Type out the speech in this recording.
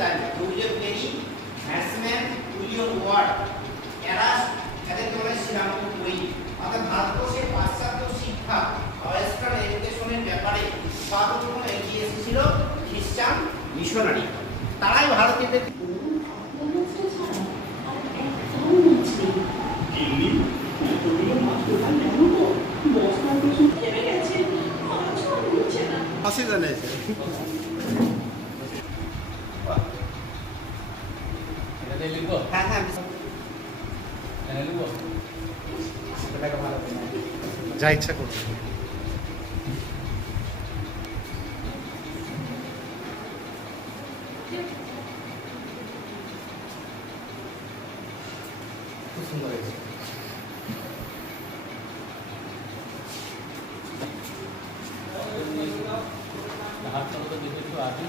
দাঁড়িয়ে Joseph Kerry, হ্যাসম্যান, William word, এরাস, এদেরকে বলে শ্রীরামপুর তৈরি। অর্থাৎ ভারতবর্ষের পাশ্চাত্য শিক্ষা ওয়েস্টার্ন এডুকেশনের ব্যাপারে সর্বপ্রথম এগিয়ে এসেছিল খ্রিস্টান মিশনারি। তারাই ভারতীয়দের অসুবিধা নেই। হ্যাঁ হ্যাঁ যা ইচ্ছা করছে। খুব সুন্দর হয়েছে। হাতটা দেখে একটু আগে